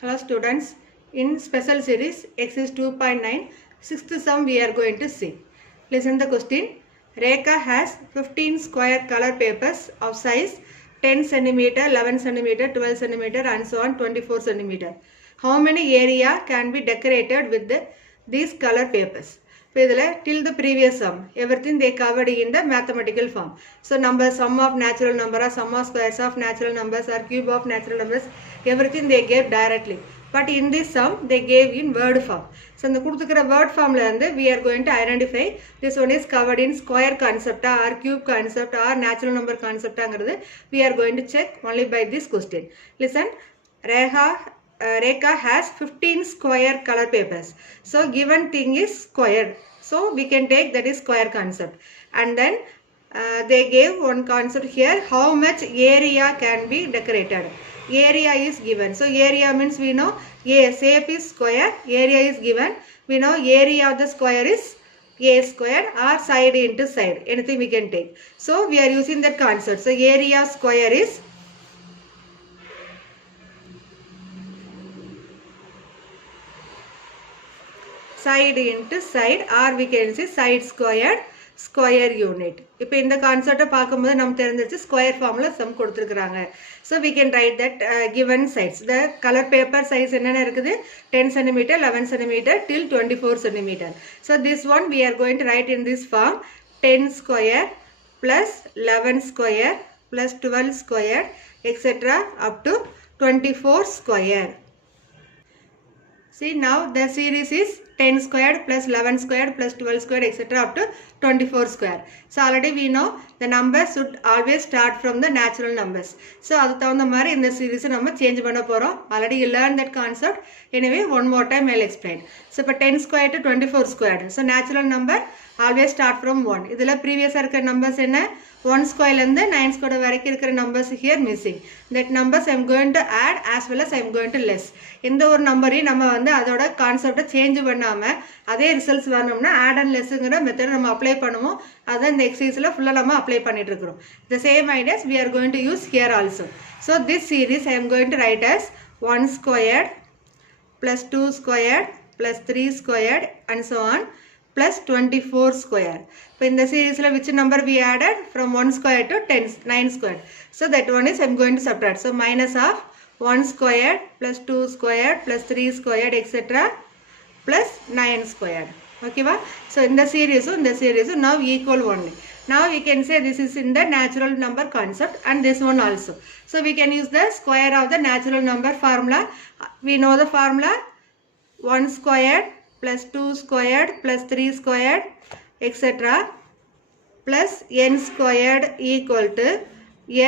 Hello students, in special series exercise 2.9, sixth sum we are going to see. Listen the question. Rekha has 15 square color papers of size 10 cm, 11 cm, 12 cm and so on 24 cm. How many area can be decorated with these color papers? Till the previous sum, everything they covered in the mathematical form. So number, sum of natural number or sum of squares of natural numbers or cube of natural numbers, everything they gave directly. But in this sum, they gave in word form. So in the word form, we are going to identify this one is covered in square concept or cube concept or natural number concept. We are going to check only by this question. Listen, Rekha has 15 square color papers. So given thing is square. So we can take that is square concept. And then they gave one concept here, how much area can be decorated. Area is given. So area means we know shape is square, area is given. We know area of the square is a square or side into side. Anything we can take. So we are using that concept. So area square is side into side or we can say side squared square unit. இப்போ இந்த கான்செப்டை பார்க்கும்போது நம்ம தெரிஞ்சிருச்சு square ஃபார்மில் some கொடுத்துருக்குறாங்க. So we can write that given sides. The color paper size என்னென்ன இருக்குது 10 cm, 11 cm till 24 cm. So this one we are going to write in this form 10 square plus 11 square plus 12 square etc. up to 24 square. See now the series is 10 squared plus 11 squared plus 12 squared etc. up to 24 square. So already we know the numbers should always start from the natural numbers. So adu thavunda mari in the series nama change panna porom. Already you learned that concept. Anyway one more time I will explain. So for 10 squared to 24 squared. So natural number always start from 1. Idhula previous irukra numbers enna 1 square and 9 square varaikku irukra numbers here missing. That numbers I am going to add as well as I am going to less. இந்த ஒரு நம்பரை நம்ம வந்து அதோட கான்செப்டை change பண்ணாமல் அதே results வரணும்னா ஆட் அண்ட் லெஸ்ஸுங்கிற மெத்தட் நம்ம அப்ளை பண்ணுவோம். அதை இந்த எக்ஸசைஸில் ஃபுல்லாக நம்ம அப்ளை பண்ணிட்டு இருக்கிறோம். The same ideas we are going to use here also. So this series I am going to write as 1 squared plus 2 squared plus 3 squared and so on plus 24 square. So in the series which number we added from 1 square to 9 squared. So that one is I am going to subtract. So minus of 1 squared plus 2 squared plus 3 squared etc. plus 9 squared. Okay va? So in the series now equal only. Now we can say this is in the natural number concept and this one also. So we can use the square of the natural number formula. We know the formula 1 squared plus 2 squared plus 3 squared etc. plus n squared equal to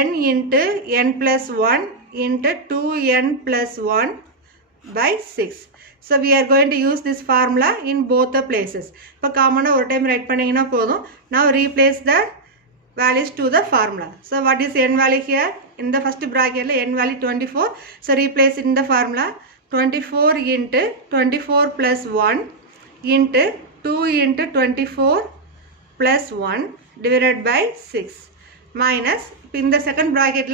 n into n plus 1 into 2n plus 1 by 6. So we are going to use this formula in both the places. இப்போ காமனா ஒரு time right பண்ணீங்கன்னா போதும். Now replace the values to the formula. So what is n value here? In the first bracket n value 24. So replace in the formula 24 into 24 plus 1 into 2 into 24 plus 1 divided by 6 minus in the second bracket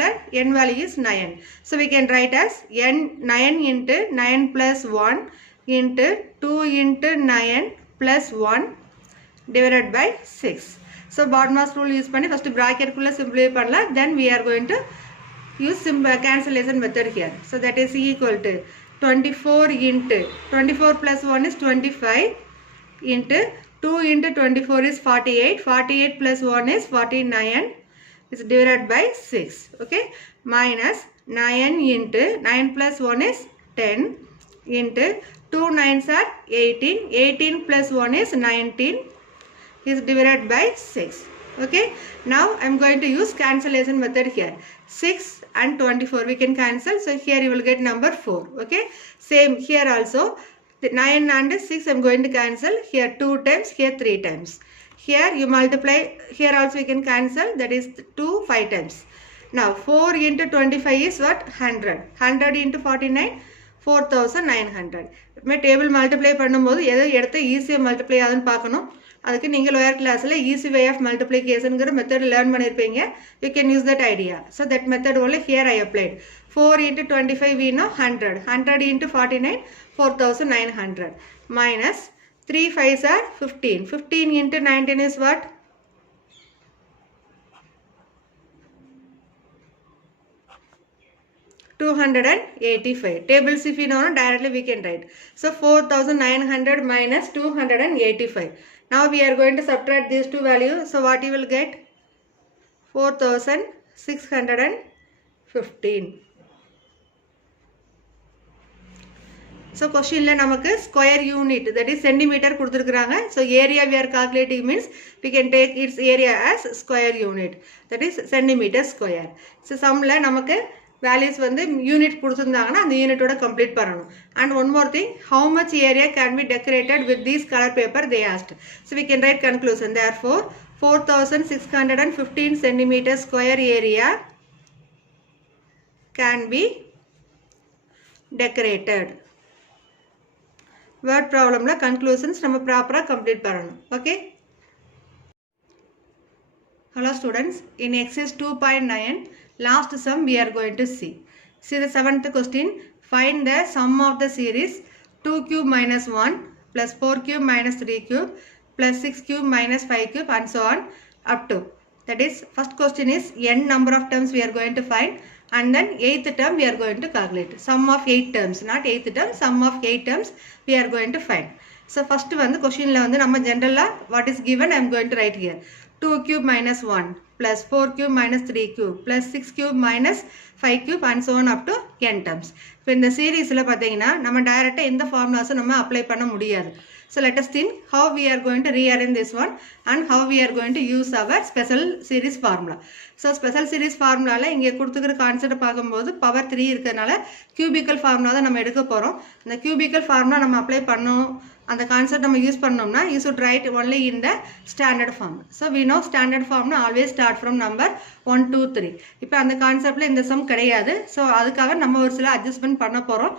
n value is 9. So we can write as n 9 into 9 plus 1 into 2 into 9 plus 1 divided by 6. So BODMAS rule use panni first bracket kulla simplify panna, then we are going to use cancellation method here. So that is equal to 24 into 24 plus 1 is 25 into 2 into 24 is 48. 48 plus 1 is 49 is divided by 6. Okay, minus 9 into 9 plus 1 is 10 into 2 9s are 18. 18 plus 1 is 19 is divided by 6. Okay, now I am going to use cancellation method here. 6 and 24 we can cancel. So here you will get number 4. Okay, same here also. The 9 and 6 I am going to cancel. Here 2 times, here 3 times. Here you multiply, here also you can cancel, that is 2 5 times. Now 4 into 25 is what? 100. 100 into 49 4900. මේ table multiply பண்ணும்போது எதை எடுத்து ஈஸியா multiply ஆகுதுன்னு பார்க்கணும். அதுக்கு நீங்க lower கிளாஸ்ல ஈஸி வே ஆஃப் மல்டிப்ளிகேஷன்ங்கற மெத்தட் லேர்ன் பண்ணிருப்பீங்க. You can use that idea. So that method only here I applied. 4 into 25 we know 100. 100 into 49, 4900. Minus 3 5s are 15. 15 into 19 is what? 285. Tables if you know, directly we can write. So 4900 minus 285. Now we are going to subtract these two values. So what you will get? 4615. So question la namakku square unit, that is centimeter kuduthirukkranga. So area we are calculating means we can take its area as square unit, that is centimeter square. So sum la namakku values வந்து unit கொடுத்திருந்தாங்கன்னா அந்த யூனிட்டோட complete பண்ணணும். And one more thing, how much area can be decorated with this color paper they asked. So we can write conclusion. Therefore 4615 centimeter square area can be decorated. Word problem la conclusions நம்ம ப்ராப்பரா complete பண்ணணும். Okay. Hello students, in exercise 2.9 last sum we are going to see. See the 7th question. Find the sum of the series 2 cube minus 1 plus 4 cube minus 3 cube plus 6 cube minus 5 cube and so on up to. That is, first question is n number of terms we are going to find, and then 8th term we are going to calculate. Sum of 8 terms, not 8th term, sum of 8 terms we are going to find. So first வந்து questionல வந்து நம்ம generally what is given I am going to write here. 2 cube minus 1 plus 4 cube minus 3 cube plus 6 cube minus 5 cube and so on up to n terms. இப்போ இந்த சீரீஸ்ல பாத்தீங்கன்னா நம்ம டைரக்ட்டா எந்த ஃபார்முலாஸும் நம்ம அப்ளை பண்ண முடியாது. So let us think how we are going to rearrange this one and how we are going to use our special series formula. So special series formula ல இங்க கொடுத்துக்கிற கான்செப்ட் பாக்கும்போது பவர் 3 இருக்கறனால cubical formula தான் நம்ம எடுக்க போறோம். அந்த cubical formula நம்ம அப்ளை பண்ணோம், அந்த கான்செப்ட் நம்ம யூஸ் பண்ணோம்னா you should write only in the standard form. So we know standard form always start from number 1 2 3. இப்போ அந்த கான்செப்ட்ல இந்த சம் கிடையாது. So அதுக்காக நம்ம ஒரு சில அட்ஜஸ்ட்மென்ட் பண்ண போறோம்.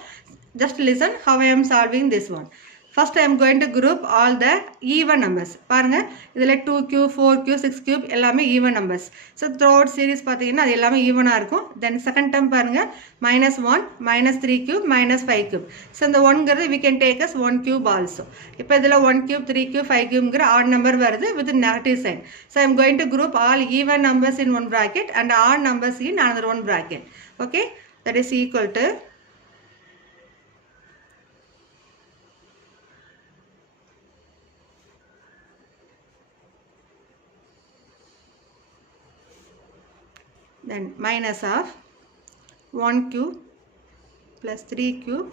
Just listen how I am solving this one. First I am going to group all the even numbers. பாருங்க இதுல 2 cube 4 cube 6 cube எல்லாமே even numbers. So throughout series பாத்தீங்கன்னா அது எல்லாமே ஈவனா இருக்கும். Then second term பாருங்க -1 -3 cube -5 cube. So இந்த 1 ங்கிறது we can take as 1 cube also. இப்போ இதுல 1 cube 3 cube 5 cube ங்கிற odd number வருது with negative sign. So I am going to group all even numbers in one bracket and odd numbers in another one bracket. Okay, that is equal to then minus of 1 cube plus 3 cube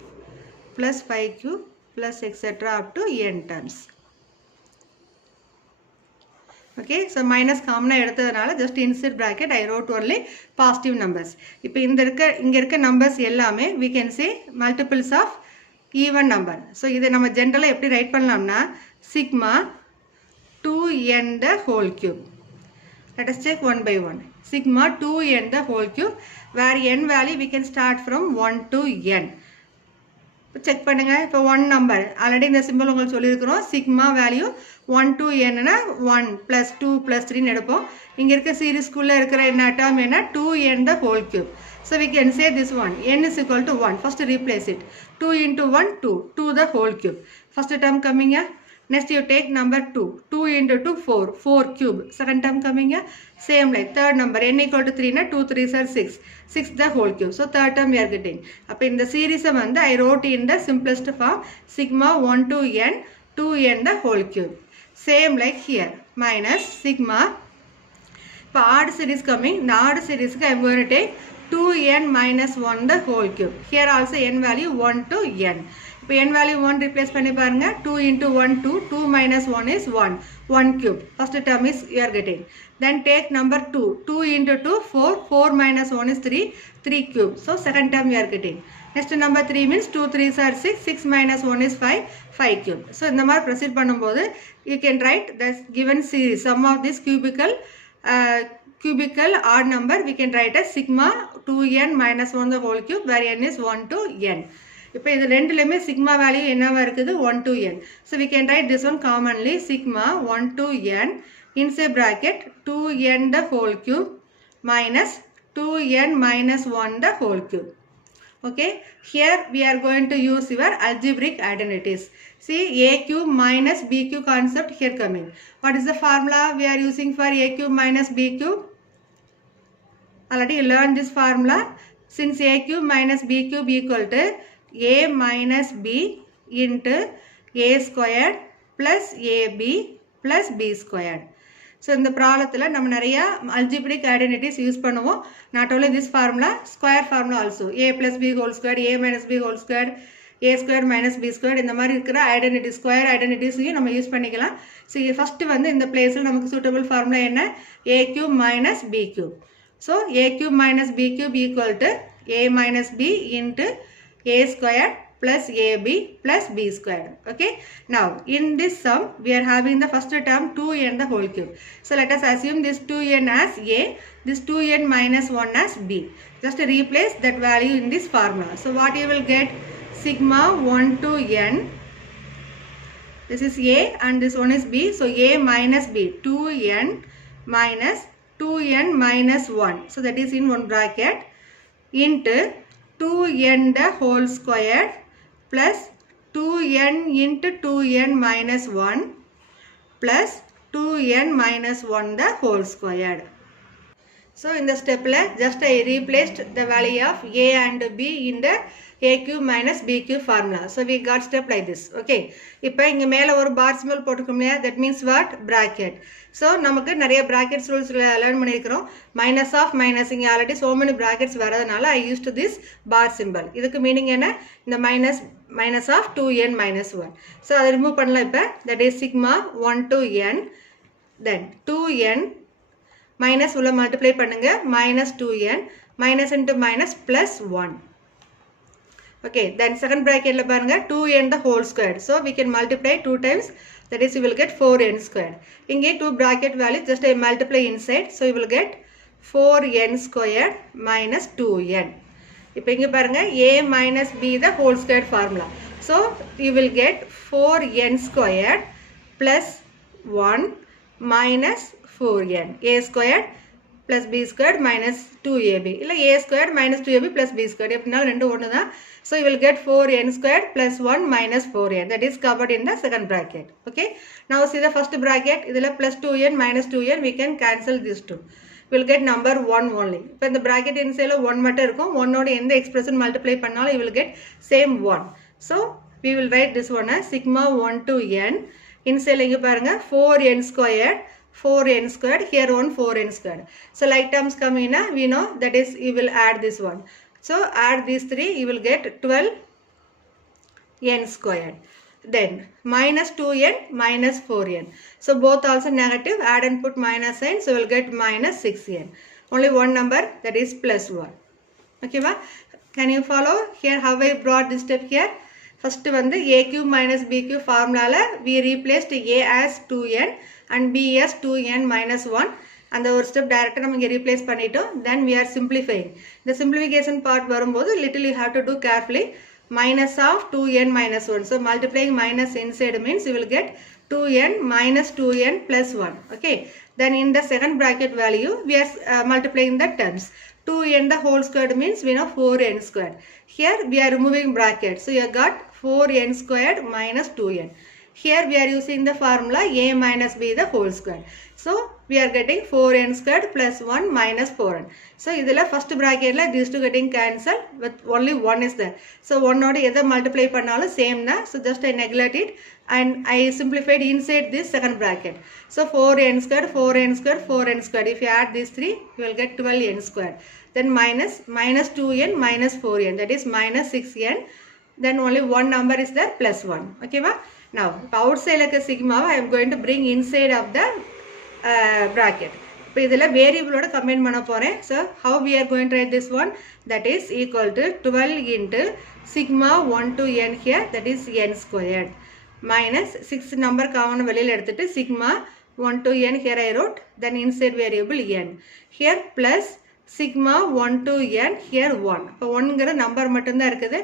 plus 5 cube plus etc. up to n terms. Okay, so minus common எடுத்ததனால just inside bracket I wrote only positive numbers. இப்போ இங்க இருக்க numbers எல்லாமே we can say multiples of even number. So இதை நம்ம ஜெனரலா எப்படி right பண்ணலாம்னா sigma 2n the whole cube. Let us check one by one. Sigma 2n the whole cube, where n value we can start from 1 to n. Check பண்ணுங்க. இப்போ 1 number already இந்த symbol உங்களுக்கு சொல்லியிருக்கிறோம். sigma value 1 to n னா 1 plus 2 plus 3 ன்னு எடுப்போம். இங்க இருக்க சீரிஸ்க்குள்ள இருக்கிற என்ன term என்ன 2n the whole cube. So we can say this one n is equal to 1. First replace it. 2 into 1 2 the whole cube. First term coming here. Next you take number 2. 2 into 2 4 cube. Second term coming here. Same like third number n equal to 3 na 2 3s are 6. 6 the whole cube. So third term we are getting. Up in the series வந்து I wrote in the simplest form sigma 1 to n 2n the whole cube. Same like here minus sigma. இப்போ odd series coming. The odd series I am going to take 2n minus 1 the whole cube. Here also n value 1 to n. இப்போ n value 1 replace பண்ணி பாருங்க. 2 into 1 2 2 minus 1 is 1 cube. First term is you are getting. Then take number 2. 2 into 2 4 minus 1 is 3 cube. So second term you are getting. Next number 3 means 2 3s are 6 minus 1 is 5 cube. So இந்த மாதிரி proceed பண்ணும்போது you can write the given series sum of this cubical odd number we can write as sigma 2n minus 1 the whole cube where n is 1 to n. இப்போ இது ரெண்டுலயுமே sigma value என்னவா இருக்குது 1 to n. So we can write this one commonly sigma 1 to n inside bracket 2n the whole cube minus 2n minus 1 the whole cube. Okay, here we are going to use your algebraic identities. See, a cube minus b cube concept here coming. What is the formula we are using for a cube minus b cube? Already you learned this formula. Since a cube minus b cube equal to a minus b into a squared plus ab plus b squared. So in the problem நம்ம நிறைய algebraic identities use பண்ணுவோம். Not only this formula, square formula also. A plus b whole squared, a minus b whole squared, a squared minus b squared இந்த மாதிரி இருக்கிற identity square identities நம்ம use பண்ணிக்கலாம். So first வந்து இந்த placeல நமக்கு suitable formula என்ன? a cube minus b cube. So a cube minus b cube equal to a minus b into a squared plus ab plus b squared. Okay, now in this sum we are having the first term 2n the whole cube. So let us assume this 2n as a, this 2n minus 1 as b. Just replace that value in this formula. So what you will get? Sigma 1 to n, this is a and this one is b. So a minus b, 2n minus 2n minus 1. So that is in one bracket into 2n the whole square plus 2n into 2n minus 1 plus 2n minus 1 the whole squared. So in the step just I replaced the value of a and b in the a cube minus b cube formula. So we got step like this. Okay, இப்போ இங்க மேல ஒரு bar symbol போட்டுக்கோம்லையா, that means what? Bracket. So நமக்கு நிறைய brackets rules learn பண்ணிருக்கிறோம். Minus of minus, இங்க already so many brackets வரதுனால I used this bar symbol. இதுக்கு meaning என்ன? இந்த minus of 2n minus 1. So அதை remove பண்ணலாம் இப்போ. That is sigma 1 to n, then 2n minus உள்ள multiply பண்ணுங்க, minus 2n, minus into minus plus 1. Okay, then second bracket la parunga 2n the whole squared. So we can multiply 2 times, that is you will get 4n squared. Inge 2 bracket value just I multiply inside, so you will get 4n squared minus 2n. இப்போ இங்க பாருங்க a minus b the whole squared formula. So you will get 4n squared plus 1 minus 4n. a squared plus b squared minus 2ab. இல்ல a squared minus 2ab plus b squared. எப்படினாலும் ரெண்டு ஒன்று தான். So you will get 4n squared plus 1 minus 4n. That is covered in the second bracket. Okay. Now see the first bracket. இதில் plus 2n minus 2n. We can cancel these two. We will get number 1 only. இப்போ இந்த bracket inside 1 மட்டும் இருக்கும். 1 ஓட எந்த expression multiply பண்ணாலும் you will get same 1. So we will write this one as sigma 1 to n. Inside இங்க பாருங்க 4n squared. 4n squared, here one 4n squared. So like terms come in, we know that is you will add this one. So add these three, you will get 12n squared. Then minus 2n minus 4n. So both also negative, add and put minus sign, so you will get minus 6n. Only one number, that is plus 1. Okay, va? Can you follow here how I brought this step here? First வந்து a cube minus b cube formula we replaced a as 2n and b as 2n minus 1. அந்த ஒரு step direct நம்ம இங்க replace பண்ணிட்டோம். Then we are simplifying. The simplification part வரும்போது little you have to do carefully. Minus of 2n minus 1. So multiplying minus inside means you will get 2n minus 2n plus 1. Okay. Then in the second bracket value we are multiplying the terms. 2n the whole squared means we know 4n squared. Here we are removing bracket. So you got 4n squared minus 2n. Here we are using the formula a minus b the whole square. So we are getting 4n squared plus 1 minus 4n. So idhula first bracket la these two getting cancelled, but only 1 is there. So 1 oda edha multiply pannalum same da. So just I neglect it and I simplified inside this second bracket. So 4n squared, 4n squared, 4n squared. If you add these three, you will get 12n squared. Then minus 2n minus 4n, that is minus 6n. Then only one number is there, plus 1. Okay, va? Now outside like a sigma I am going to bring inside of the bracket. இப்போ இதில் வேரியபிளோட combine பண்ண போகிறேன். So how we are going to write this one, that is equal to 12 into sigma 1 to n here, that is n squared minus 6 number common வெளியில் எடுத்துட்டு sigma 1 to n here I wrote, then inside variable n here plus sigma 1 to n here 1. இப்போ 1ங்கிற number மட்டும்தான் இருக்குது.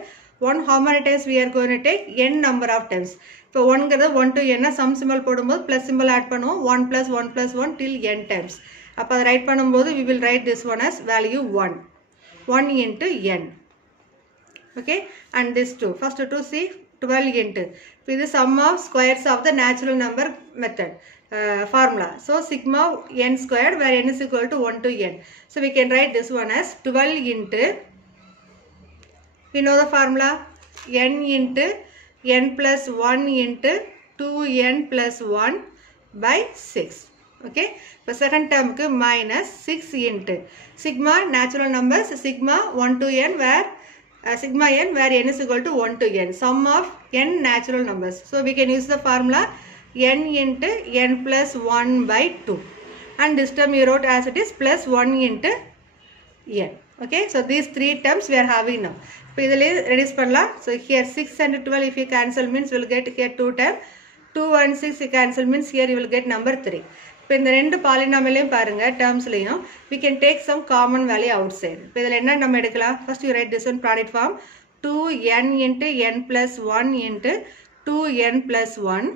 1 how many times we are going to take? n number of times. இப்போ 1ங்கிறது 1 to n sum symbol போடும்போது plus symbol add பண்ணுவோம். 1 plus 1 plus 1 till n times. அப்போ அதை right பண்ணும்போது we will write this one as value 1. 1 into n. Okay, and this 2. First to see 12 into. This is sum of squares of the natural number method formula. So sigma n squared where n is equal to 1 to n. So we can write this one as 12 into, we know the formula, n into n plus 1 into 2n plus 1 by 6. Okay, for second term minus 6 into sigma natural numbers, sigma 1 to n where sigma n where n is equal to 1 to n, sum of n natural numbers. So we can use the formula n into n plus 1 by 2, and this term you wrote as it is plus 1 into n. Okay, so these three terms we are having now. Reduce pannalam. So here 6 and 12 if you cancel means we will get here 2 term, 2 and 6 you cancel means here you will get number 3. இப்போ இந்த ரெண்டு பாலினாமிலையும் பாருங்க டேர்ம்ஸ்லையும் we can take some common value outside. இப்போ இதில் என்ன நம்ம எடுக்கலாம்? First you write this one product form 2n into n plus 1 into 2n plus 1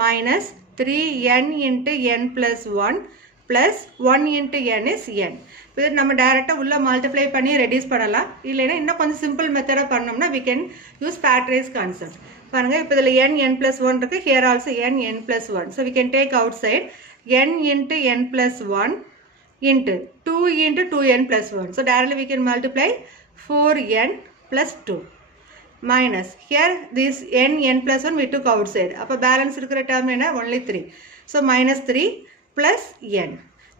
minus 3n into n plus 1 plus 1 into n is n. இப்போ இதை நம்ம டைரெக்டாக உள்ள மல்டிப்ளை பண்ணி ரெடியூஸ் பண்ணலாம். இல்லைன்னா இன்னும் கொஞ்சம் சிம்பிள் மெத்தடாக பண்ணோம்னா we can use factorize concept. பாருங்க இப்போ இதில் n plus 1 இருக்கு, here also n plus 1. So we can take outside n into n plus 1 into 2 into 2n plus 1. So directly we can multiply 4n plus 2 minus here this n plus 1 we took outside. அப்போ balance இருக்கிற term என்ன? Only 3. So minus 3 plus n.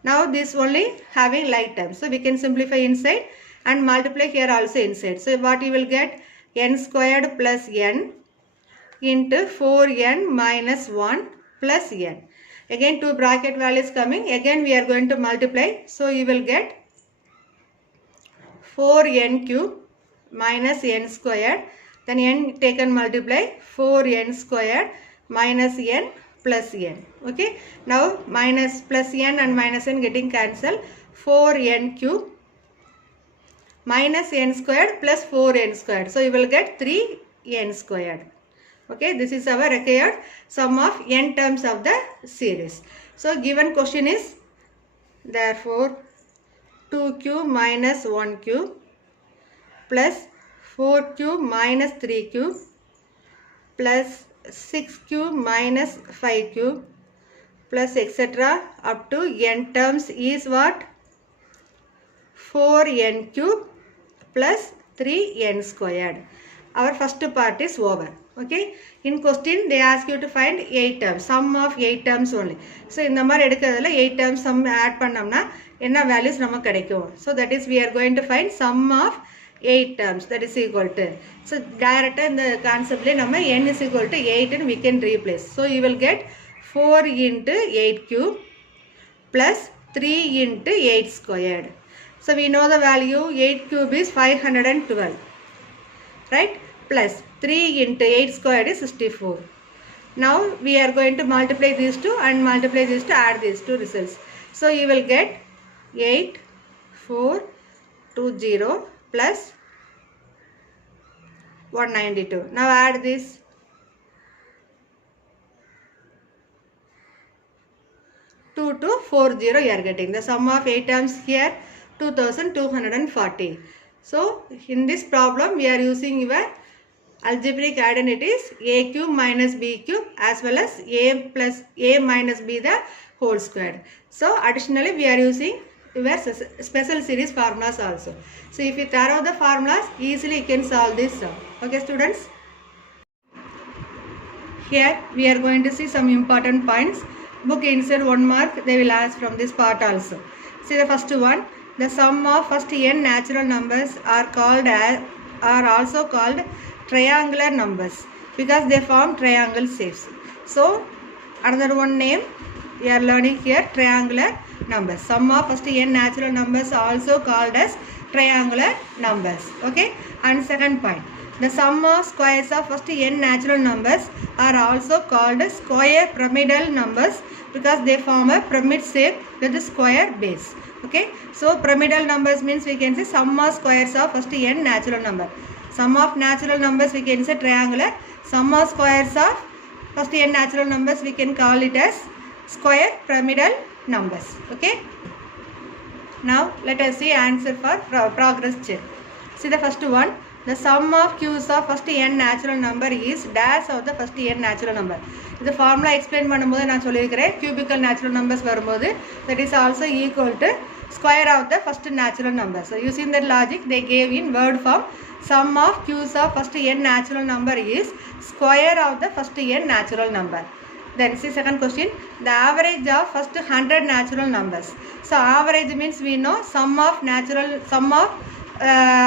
Now this only having like term. So we can simplify inside and multiply here also inside. So what you will get? N squared plus n into 4n minus 1 plus n. Again 2 bracket values coming. Again we are going to multiply. So you will get 4n cube minus n squared. Then n taken multiply 4n squared minus n plus n. Okay. Now minus plus n and minus n getting cancelled. 4n cube minus n squared plus 4n squared. So you will get 3n squared. Okay, this is our required sum of n terms of the series. So given question is therefore 2 cube minus 1 cube plus 4 cube minus 3 cube plus 6 cube minus 5 cube plus etc. up to n terms is what? 4n cube plus 3n squared. Our first part is over. Okay, in question they ask you to find 8 terms, sum of 8 terms only. So இந்த மாதிரி எடுக்கிறதுல 8 terms sum add பண்ணோம்னா என்ன values நமக்கு கிடைக்கும்? So that is we are going to find sum of 8 terms, that is equal to. So direct இந்த conceptல நம்ம n is equal to 8 and we can replace. So you will get 4 into 8 cube plus 3 into 8 squared. So we know the value 8 cube is 512, right? Plus 3 into 8 squared is 64. Now we are going to multiply these two and multiply these to add these two results. So you will get 8420 plus 192. Now add this. 2240 you are getting. The sum of 8 terms here 2240. So in this problem we are using your algebraic identities a cube minus b cube as well as a plus a minus b the whole squared. So additionally we are using your special series formulas also. So if you throw the formulas easily you can solve this sum. Okay students, here we are going to see some important points. Book inside 1 mark they will ask from this part also. See the first one, the sum of first n natural numbers are called as, are also called triangular numbers because they form triangle shapes. So another one name we are learning here, triangular numbers. Sum of first n natural numbers are also called as triangular numbers. Okay, and second point, the sum of squares of first n natural numbers are also called square pyramidal numbers because they form a pyramid shape with a square base. Okay, so pyramidal numbers means we can say sum of squares of first n natural number. Sum of natural numbers we can say triangular. Sum of squares of first n natural numbers we can call it as square pyramidal numbers. Okay. Now let us see answer for progress check. See the first one, the sum of q's of first n natural number is dash of the first n natural number. The formula explain பண்ணும்போது நான் சொல்லியிருக்கிறேன் cubical natural numbers வரும்போது that is also equal to square of the first natural number. So using that logic they gave in word form sum of q's of first n natural number is square of the first n natural number. Then see second question, the average of first 100 natural numbers. So average means we know sum of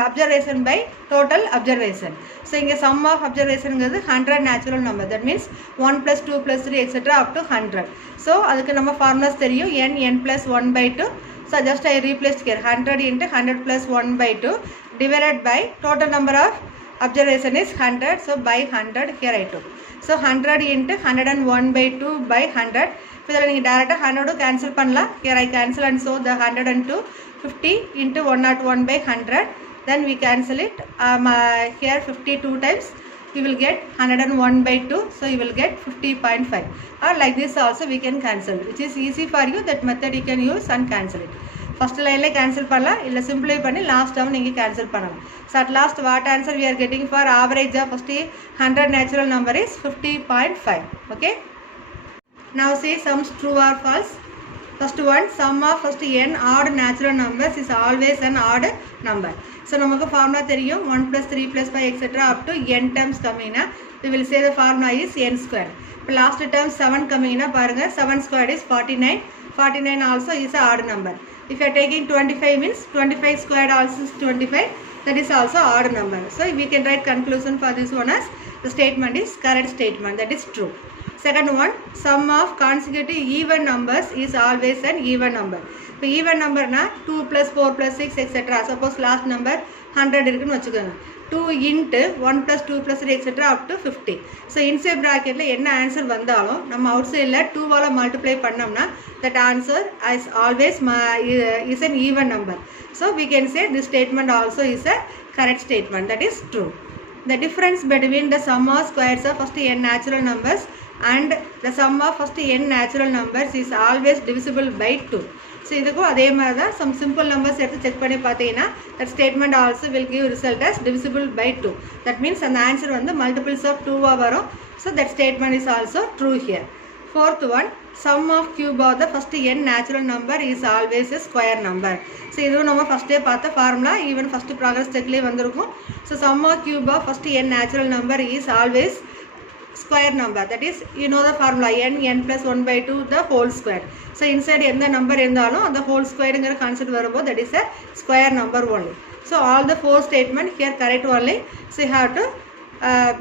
observation by total observation. So inge sum of observation is 100 natural number. That means 1 plus 2 plus 3 etc. up to 100. So adukku nama formulas theriyum n plus 1 by 2. So just I replaced here 100 into 100 plus 1 by 2 divided by total number of observation is 100. So by 100 here I took. So 100 into 101 by 2 by 100. So you direct 100 cancel panla. Here I cancel and so the 102 50 into 101 by 100. Then we cancel it. Here 52 times you will get 101 by 2. So you will get 50.5. Or like this also we can cancel. Which is easy for you. That method you can use and cancel it. First line like cancel panna, illa simplify panni last term ninge cancel panna. So at last what answer we are getting for average of first 100 natural number is 50.5. Okay. Now say sums true or false. First one, sum of first n odd natural numbers is always an odd number. So namakku formula theriyum 1 plus 3 plus 5 etc. up to n terms coming na we will say the formula is n square. Last term 7 coming na parunga 7 squared is 49. 49 also is a odd number. If you are taking 25 means 25 squared also is 25. That is also odd number. So we can write conclusion for this one as the statement is correct statement. That is true. Second one, sum of consecutive even numbers is always an even number. So even number na 2 plus 4 plus 6 etc. Suppose last number 100 irukku vechukanga. 2 into 1 plus 2 plus 3 etc. up to 50. So inside bracket la enna answer vandalum நம்ம outside la 2 வால multiply பண்ணோம்னா that answer is always is an even number. So we can say this statement also is a correct statement. That is true. The difference between the sum of squares of first n natural numbers and the sum of first n natural numbers is always divisible by 2. So idukku adhe mari da some simple numbers eduthu check panni pathina that statement also will give result as divisible by 2. That means the answer vandu multiples of 2 va varum. So that statement is also true here. Fourth one, sum of cube of the first n natural number is always a square number. So idu nama first paatha formula even first progress check la vandirukum. So sum of cube of first n natural number is always square number. That is you know the formula n plus 1 by 2 the whole square. So inside endha number endalum the whole square ingra concept varumbod that is a square number only. So all the four statement here correct only. So you have to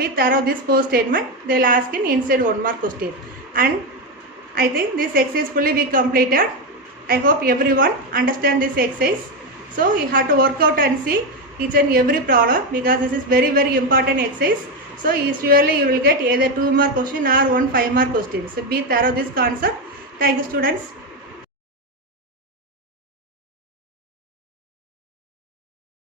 be thorough this four statement. They will ask in inside one mark question. And I think this exercise fully we completed. I hope everyone understand this exercise. So you have to work out and see each and every problem because this is very very important exercise. So surely you will get either 2 mark question or 1 5 mark question. So be thorough this concept. Thank you students.